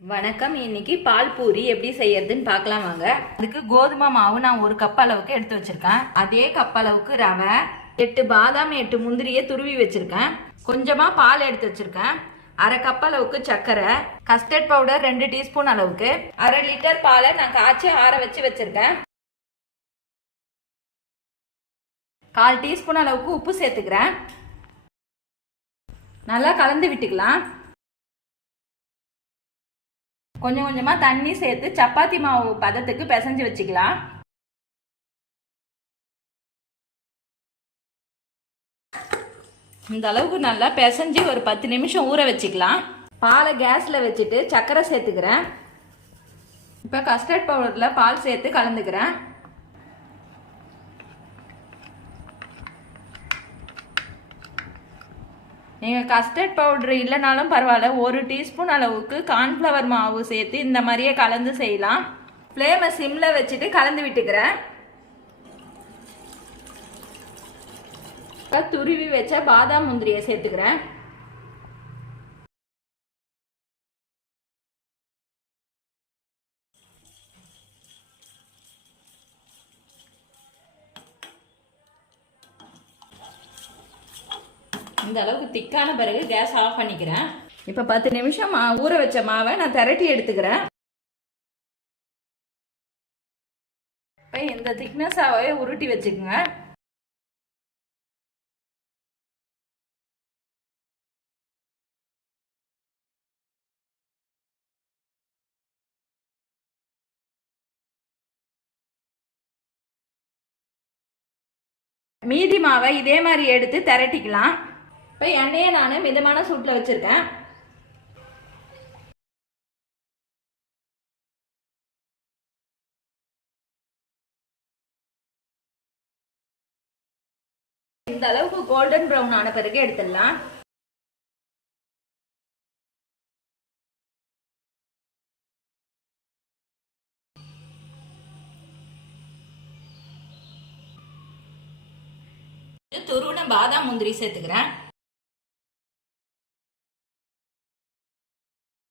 வணக்கம். இன்னைக்கு பால் பூரி எப்படி செய்யறதுன்னு பார்க்கலாம் வாங்க. அதுக்கு கோதுமை மாவு நான் 1 கப் அளவுக்கு எடுத்து வச்சிருக்கேன். அதே கப் அளவுக்கு ரவை, 8 பாதாம் 8 முந்திரியை துருவி வச்சிருக்கேன். கொஞ்சமா பால் எடுத்து வச்சிருக்கேன். அரை கப் அளவுக்கு சர்க்கரை, கஸ்டர்ட் பவுடர் 2 டீஸ்பூன் அளவுக்கு, அரை லிட்டர் பாலை நான் காய்ச்சி ஆற வச்சு வச்சிருக்கேன். 1/4 டீஸ்பூன் அளவுக்கு உப்பு சேர்த்துக்கிறேன். நல்லா கலந்து விட்டுக்கலாம். கொஞ்சம் கொஞ்சமா தண்ணி சேர்த்து சப்பாத்தி மாவு பதத்துக்கு பிசைஞ்சு வச்சுக்கலாம். இந்த அளவுக்கு நல்லா பிசைஞ்சு ஒரு 10 நிமிஷம் ஊற வச்சுக்கலாம். பாலை கேஸ்ல வச்சுட்டு சர்க்கரை சேர்த்துக்கிறேன். இப்போ கஸ்டர்ட் பவுடர்ல பால் சேர்த்து கலந்துக்கிறேன். நீங்கள் கஸ்டர்ட் பவுடர் இல்லைனாலும் பரவாயில்ல, 1 டீஸ்பூன் அளவுக்கு கார்ன்ஃப்ளவர் மாவு சேர்த்து இந்த மாதிரியே கலந்து செய்யலாம். ஃப்ளேமை சிம்மில் வச்சுட்டு கலந்து விட்டுக்கிறேன். துருவி வச்ச பாதாம் முந்திரியை சேர்த்துக்கிறேன். இந்த அளவுக்கு திக்கான பிறகு கேஸ் ஆஃப் பண்ணிக்கிறேன். இப்போ 10 நிமிஷம் ஊற வச்ச மாவை நான் திரட்டி எடுத்துக்கிறேன். இப்போ இந்த திக்னஸாகவே உருட்டி வச்சுக்கோங்க. மீதி மாவை இதே மாதிரி எடுத்து திரட்டிக்கலாம். இப்போ எண்ணெயை நான் மிதமான சூட்டில் வச்சுருக்கேன். இந்த அளவுக்கு கோல்டன் ப்ரௌன் ஆன பிறகு எடுத்துடலாம். துருவின பாதாம் முந்திரி சேர்த்துக்கிறேன்.